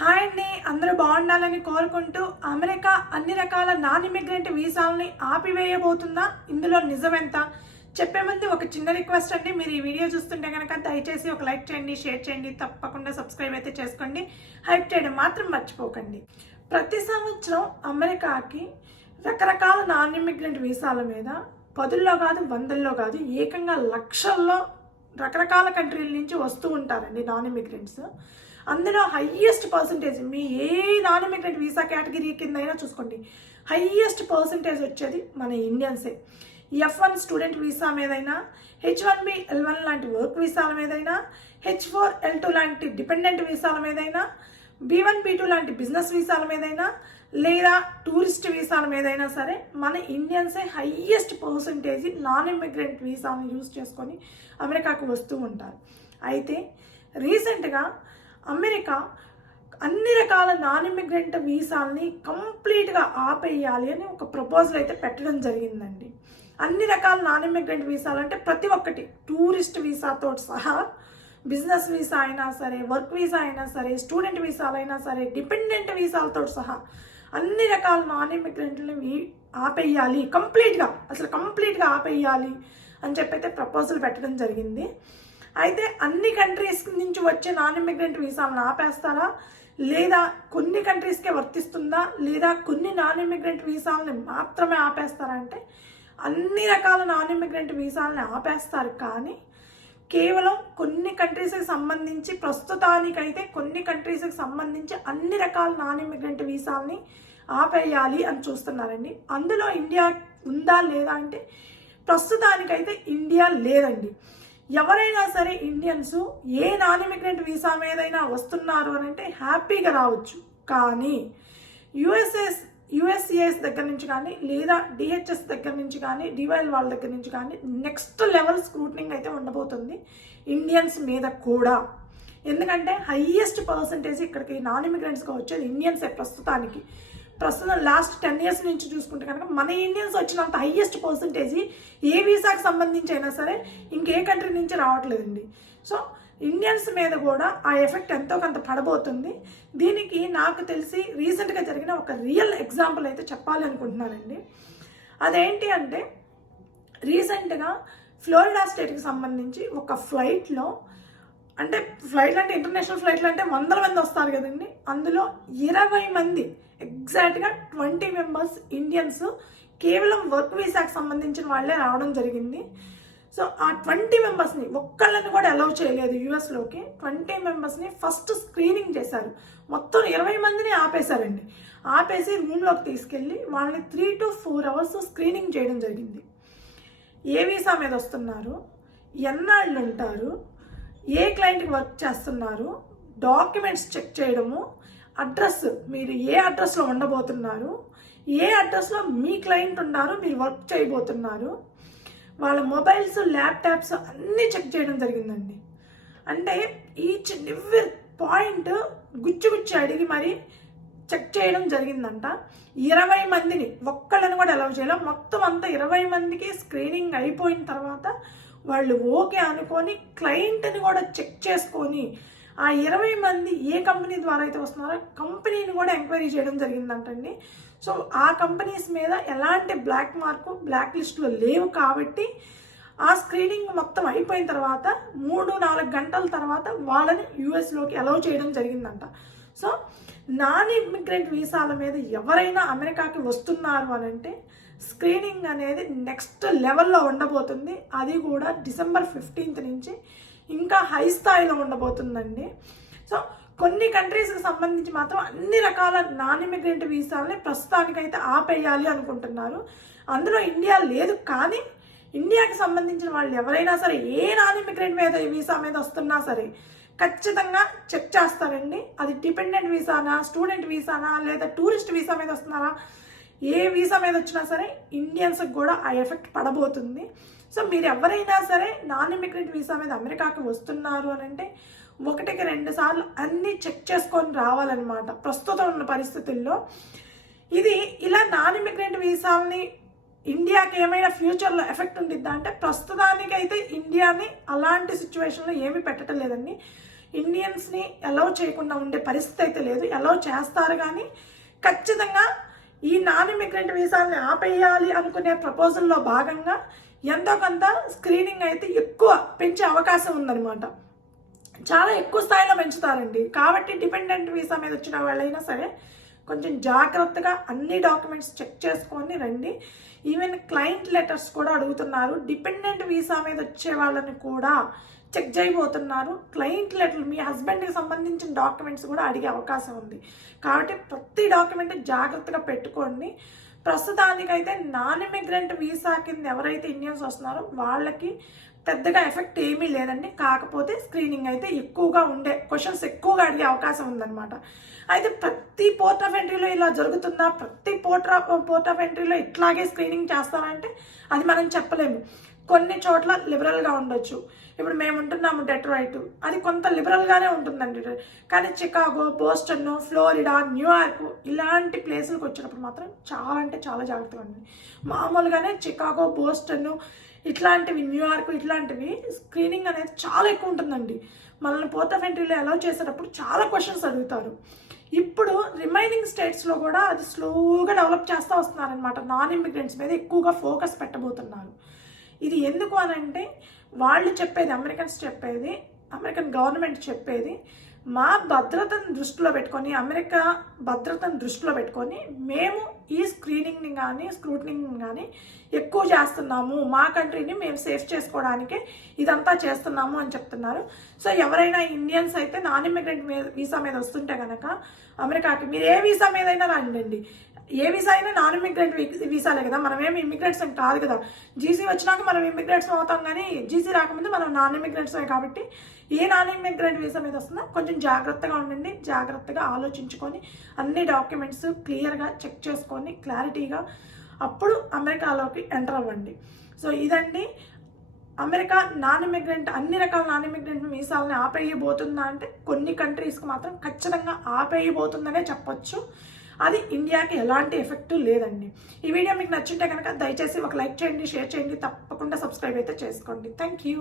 Hi అండి, అందరూ బాగుండాలని కోరుకుంటూ అమెరికా అన్ని రకాల నాన్ ఇమిగ్రెంట్ వీసాలని ఆపివేయబోతుందా? ఇందులో నిజమెంత? చెప్పే ముందు ఒక చిన్న రిక్వెస్ట్ అండి. మీరు ఈ వీడియో చూస్తుంటే కనుక దయచేసి ఒక లైక్ చేయండి, షేర్ చేయండి, తప్పకుండా సబ్స్క్రైబ్ అయితే చేసుకోండి. హైప్ చేయడం మాత్రం మర్చిపోకండి. ప్రతి సంవత్సరం అమెరికాకి రకరకాల నాన్ ఇమిగ్రెంట్ వీసాల మీద పదుల్లో కాదు, వందల్లో కాదు, ఏకంగా లక్షల్లో రకరకాల కంట్రీల నుంచి వస్తూ ఉంటారండి నాన్ ఇమిగ్రెంట్స్. అందులో హయ్యెస్ట్ పర్సంటేజ్ మీ ఏ నాన్ ఇమిగ్రెంట్ వీసా కేటగిరీ కింద అయినా చూసుకోండి, హయ్యెస్ట్ పర్సంటేజ్ వచ్చేది మన ఇండియన్సే. F1 స్టూడెంట్ వీసా మీదైనా, H1B L1 లాంటి వర్క్ వీసాల మీదైనా, H4 L2 లాంటి డిపెండెంట్ వీసాల మీదైనా, B1 B2 లాంటి బిజినెస్ వీసాల మీదైనా, లేదా టూరిస్ట్ వీసాల మీదైనా సరే మన ఇండియన్సే హయ్యెస్ట్ పర్సంటేజ్ నాన్ ఇమిగ్రెంట్ వీసాను యూజ్ చేసుకొని అమెరికాకు వస్తూ ఉంటారు. అయితే రీసెంట్గా అమెరికా అన్ని రకాల నాన్ ఇమిగ్రెంట్ వీసాలని కంప్లీట్గా ఆపేయాలి అని ఒక ప్రపోజల్ అయితే పెట్టడం జరిగిందండి. అన్ని రకాల నాన్ ఇమిగ్రెంట్ వీసాలు అంటే ప్రతి ఒక్కటి, టూరిస్ట్ వీసాతో సహా, బిజినెస్ వీసా అయినా సరే, వర్క్ వీసా అయినా సరే, స్టూడెంట్ వీసాలైనా సరే, డిపెండెంట్ వీసాలతో సహా అన్ని రకాల నాన్ ఇమిగ్రెంట్లని ఆపేయాలి, కంప్లీట్గా ఆపేయాలి అని చెప్పైతే ప్రపోజల్ పెట్టడం జరిగింది. అయితే అన్ని కంట్రీస్ నుంచి వచ్చే నాన్ ఇమిగ్రెంట్ వీసాలను ఆపేస్తారా, లేదా కొన్ని కంట్రీస్కే వర్తిస్తుందా, లేదా కొన్ని నాన్ ఇమిగ్రెంట్ వీసాలని మాత్రమే ఆపేస్తారా అంటే అన్ని రకాల నాన్ ఇమిగ్రెంట్ వీసాలని ఆపేస్తారు. కానీ కేవలం కొన్ని కంట్రీస్కి సంబంధించి, ప్రస్తుతానికైతే కొన్ని కంట్రీస్కి సంబంధించి అన్ని రకాల నాన్ ఇమిగ్రెంట్ వీసాలని ఆపేయాలి అని చూస్తున్నారండి. అందులో ఇండియా ఉందా లేదా అంటే ప్రస్తుతానికైతే ఇండియా లేదండి. ఎవరైనా సరే ఇండియన్స్ ఏ నాన్ ఇమిగ్రెంట్ వీసా మీదైనా వస్తున్నారు అని అంటే హ్యాపీగా రావచ్చు. కానీ యుఎస్ఏఎస్ దగ్గర నుంచి కానీ, లేదా డిహెచ్ఎస్ దగ్గర నుంచి కానీ, డివైల్ వాళ్ళ దగ్గర నుంచి కానీ నెక్స్ట్ లెవెల్ స్క్రూటనింగ్ అయితే ఉండబోతుంది ఇండియన్స్ మీద కూడా. ఎందుకంటే హయ్యెస్ట్ పర్సంటేజ్ ఇక్కడికి నాన్ ఇమిగ్రెంట్స్గా వచ్చేది ఇండియన్సే. ప్రస్తుతం లాస్ట్ 10 years నుంచి చూసుకుంటే కనుక మన ఇండియన్స్ వచ్చినంత హయ్యెస్ట్ పర్సంటేజ్ ఏ వీసాకి సంబంధించి అయినా సరే ఇంకే కంట్రీ నుంచి రావట్లేదండి. సో ఇండియన్స్ మీద కూడా ఆ ఎఫెక్ట్ ఎంతో కొంత పడబోతుంది. దీనికి నాకు తెలిసి రీసెంట్గా జరిగిన ఒక రియల్ ఎగ్జాంపుల్ అయితే చెప్పాలి అనుకుంటున్నానండి. అదేంటి అంటే, రీసెంట్గా ఫ్లోరిడా స్టేట్కి సంబంధించి ఒక ఫ్లైట్లో అంటే ఇంటర్నేషనల్ ఫ్లైట్లు అంటే వందల మంది వస్తారు కదండి. అందులో 20 మంది, ఎగ్జాక్ట్గా 20 members ఇండియన్స్, కేవలం వర్క్ వీసాకి సంబంధించిన వాళ్ళే రావడం జరిగింది. సో ఆ 20 membersని ఒక్కళ్ళని కూడా అలౌ చేయలేదు యూఎస్లోకి. 20 membersని ఫస్ట్ స్క్రీనింగ్ చేశారు. మొత్తం 20 మందిని ఆపేశారండి. ఆపేసి రూమ్లోకి తీసుకెళ్ళి వాళ్ళని 3 to 4 hours స్క్రీనింగ్ చేయడం జరిగింది. ఏ వీసా మీద వస్తున్నారు, ఎన్నాళ్ళు ఉంటారు, ఏ క్లయింట్కి వర్క్ చేస్తున్నారు, డాక్యుమెంట్స్ చెక్ చేయడము, అడ్రస్, మీరు ఏ అడ్రస్లో ఉండబోతున్నారు, ఏ అడ్రస్లో మీ క్లయింట్ ఉన్నారు, మీరు వర్క్ చేయబోతున్నారు, వాళ్ళ మొబైల్స్, ల్యాప్టాప్స్ అన్నీ చెక్ చేయడం జరిగిందండి. అంటే ఈచ్ అండ్ ఎవ్రీ పాయింట్ గుచ్చి అడిగి మరి చెక్ చేయడం జరిగిందంట. 20 మందిని ఒక్కళ్ళని కూడా అలౌ చేయలేదు. మొత్తం అంతా 20 మందికి స్క్రీనింగ్ అయిపోయిన తర్వాత వాళ్ళు ఓకే అనుకొని క్లయింట్ని కూడా చెక్ చేసుకొని ఆ 20 మంది ఏ కంపెనీ ద్వారా అయితే వస్తున్నారో కంపెనీని కూడా ఎంక్వైరీ చేయడం జరిగిందంటండి. సో ఆ కంపెనీస్ మీద ఎలాంటి బ్లాక్ లిస్టులు లేవు కాబట్టి ఆ స్క్రీనింగ్ మొత్తం అయిపోయిన తర్వాత 3-4 గంటల తర్వాత వాళ్ళని యూఎస్లోకి అలౌ చేయడం జరిగిందంట. సో నాన్ ఇమిగ్రెంట్ వీసాల మీద ఎవరైనా అమెరికాకి వస్తున్నారు అని అంటే స్క్రీనింగ్ అనేది నెక్స్ట్ లెవెల్లో ఉండబోతుంది. అది కూడా December 15th నుంచి ఇంకా హై స్థాయిలో ఉండబోతుందండి. సో కొన్ని కంట్రీస్కి సంబంధించి మాత్రం అన్ని రకాల నాన్ ఇమిగ్రెంట్ వీసాలని ప్రస్తుతానికైతే ఆపేయాలి అనుకుంటున్నారు. అందులో ఇండియా లేదు. కానీ ఇండియాకి సంబంధించిన వాళ్ళు ఎవరైనా సరే ఏ నాన్ ఇమిగ్రెంట్ మీద వీసా మీద వస్తున్నా సరే ఖచ్చితంగా చెక్ చేస్తారండి. అది డిపెండెంట్ వీసానా, స్టూడెంట్ వీసానా, లేదా టూరిస్ట్ వీసా మీద వస్తున్నారా, ఏ వీసా మీద వచ్చినా సరే ఇండియన్స్కి కూడా ఆ ఎఫెక్ట్ పడబోతుంది. సో మీరు ఎవరైనా సరే నాన్ ఇమిగ్రెంట్ వీసా మీద అమెరికాకి వస్తున్నారు అని అంటే 1-2 సార్లు అన్నీ చెక్ చేసుకొని రావాలన్నమాట ప్రస్తుతం ఉన్న పరిస్థితుల్లో. ఇది ఇలా నాన్ ఇమిగ్రెంట్ వీసాలని ఇండియాకి ఏమైనా ఫ్యూచర్లో ఎఫెక్ట్ ఉండిద్దా అంటే ప్రస్తుతానికైతే ఇండియాని అలాంటి సిచ్యువేషన్లో ఏమీ పెట్టడం లేదండి. ఇండియన్స్ని అలౌ చేయకుండా ఉండే పరిస్థితి అయితే లేదు. అలౌ చేస్తారు, కానీ ఖచ్చితంగా ఈ నాన్ ఇమిగ్రెంట్ వీసాలని ఆపేయాలి అనుకునే ప్రపోజల్లో భాగంగా ఎంతో కొంత స్క్రీనింగ్ అయితే ఎక్కువ పెంచే అవకాశం ఉందన్నమాట. చాలా ఎక్కువ స్థాయిలో పెంచుతారండి. కాబట్టి డిపెండెంట్ వీసా మీద వచ్చిన వాళ్ళైనా సరే కొంచెం జాగ్రత్తగా అన్ని డాక్యుమెంట్స్ చెక్ చేసుకొని రండి. ఈవెన్ క్లయింట్ లెటర్స్ కూడా అడుగుతున్నారు. డిపెండెంట్ వీసా మీద వచ్చే వాళ్ళని కూడా చెక్ చేయబోతున్నారు. క్లయింట్ లెటర్లు మీ హస్బెండ్కి సంబంధించిన డాక్యుమెంట్స్ కూడా అడిగే అవకాశం ఉంది. కాబట్టి ప్రతి డాక్యుమెంట్ జాగ్రత్తగా పెట్టుకోండి. ప్రస్తుతానికైతే నాన్ ఇమిగ్రెంట్ వీసా కింద ఎవరైతే ఇండియన్స్ వస్తున్నారో వాళ్ళకి పెద్దగా ఎఫెక్ట్ ఏమీ లేదండి. కాకపోతే స్క్రీనింగ్ అయితే ఎక్కువగా ఉండే క్వశ్చన్స్ ఎక్కువగా అడిగే అవకాశం ఉందన్నమాట. అయితే ప్రతి పోర్ట్ ఆఫ్ ఎంట్రీలో ఇలా జరుగుతుందా, ప్రతి పోర్ట్ ఆఫ్ ఎంట్రీలో ఇట్లాగే స్క్రీనింగ్ చేస్తారంటే అది మనం చెప్పలేము. కొన్ని చోట్ల లిబరల్గా ఉండొచ్చు. ఇప్పుడు మేము ఉంటున్నాము డెట్రాయిట్, అది కొంత లిబరల్గానే ఉంటుందండి. కానీ చికాగో, బోస్టన్, ఫ్లోరిడా, న్యూయార్క్ ఇలాంటి ప్లేసులకు వచ్చినప్పుడు మాత్రం చాలా అంటే చాలా జాగ్రత్తగా ఉంటుంది. మామూలుగానే చికాగో, బోస్టన్ ఇట్లాంటివి, న్యూయార్క్ ఇట్లాంటివి స్క్రీనింగ్ అనేది చాలా ఎక్కువ ఉంటుందండి. మనల్ని పోర్ట్ ఆఫ్ ఎంట్రీలో అలౌ చేసేటప్పుడు చాలా క్వశ్చన్స్ అడుగుతారు. ఇప్పుడు రిమైనింగ్ స్టేట్స్లో కూడా అది స్లోగా డెవలప్ చేస్తూ వస్తున్నారనమాట. నాన్ ఇమిగ్రెంట్స్ మీద ఎక్కువగా ఫోకస్ పెట్టబోతున్నారు. ఇది ఎందుకు అనంటే వాళ్ళు చెప్పేది, అమెరికన్స్ చెప్పేది, అమెరికన్ గవర్నమెంట్ చెప్పేది మా భద్రతను దృష్టిలో పెట్టుకొని, అమెరికా భద్రతను దృష్టిలో పెట్టుకొని మేము ఈ స్క్రీనింగ్ని కానీ స్క్రూటనింగ్ని కానీ ఎక్కువ చేస్తున్నాము, మా కంట్రీని మేము సేఫ్ చేసుకోవడానికే ఇదంతా చేస్తున్నాము అని చెప్తున్నారు. సో ఎవరైనా ఇండియన్స్ అయితే నాన్ ఇమిగ్రెంట్ వీసా మీద వస్తుంటే కనుక అమెరికాకి మీరు ఏ వీసా మీదైనా రండి. ఏ వీసా అయినా నాన్ ఇమిగ్రెంట్ వీసాలే కదా, మనం ఏమి ఇమిగ్రెంట్స్ అని కాదు కదా. జీసీ వచ్చినాక మనం ఇమిగ్రెంట్స్ అవుతాం, కానీ జీసీ రాకముందు మనం నాన్ ఇమిగ్రెంట్సే. కాబట్టి ఏ నాన్ ఇమిగ్రెంట్ వీసా మీద వస్తుందో కొంచెం జాగ్రత్తగా ఉండండి. జాగ్రత్తగా ఆలోచించుకొని అన్ని డాక్యుమెంట్స్ క్లియర్గా చెక్ చేసుకొని క్లారిటీగా అప్పుడు అమెరికాలోకి ఎంటర్ అవ్వండి. సో ఇదండి అమెరికా నాన్ ఇమిగ్రెంట్, అన్ని రకాల నాన్ ఇమిగ్రెంట్ వీసాలని ఆపేయబోతుందా అంటే కొన్ని కంట్రీస్కి మాత్రం ఖచ్చితంగా ఆపేయబోతుందనే చెప్పొచ్చు. అది ఇండియాకి ఎలాంటి ఎఫెక్ట్ లేదండి. ఈ వీడియో మీకు నచ్చుంటే కనుక దయచేసి ఒక లైక్ చేయండి, షేర్ చేయండి, తప్పకుండా సబ్స్క్రైబ్ అయితే చేసుకోండి. Thank you.